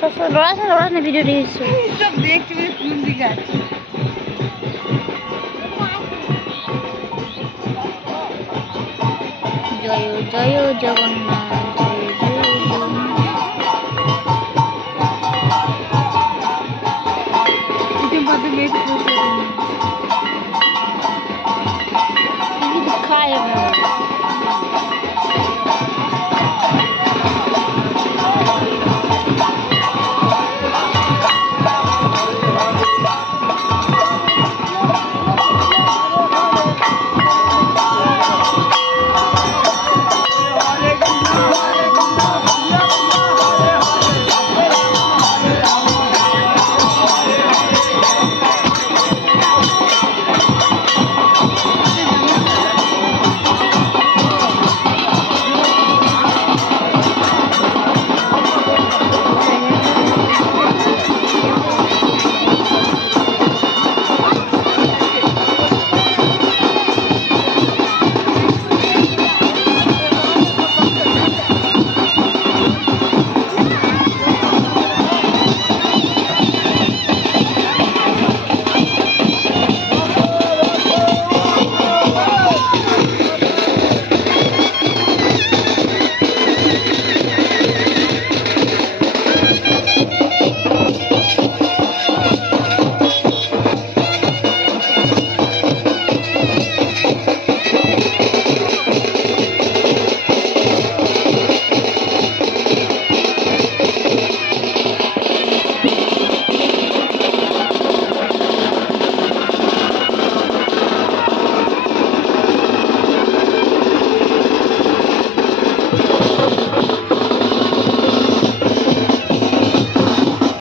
Só sobrou as horas no vídeo disso. Sabia que tinha um de. Joyo, joyo, joyo.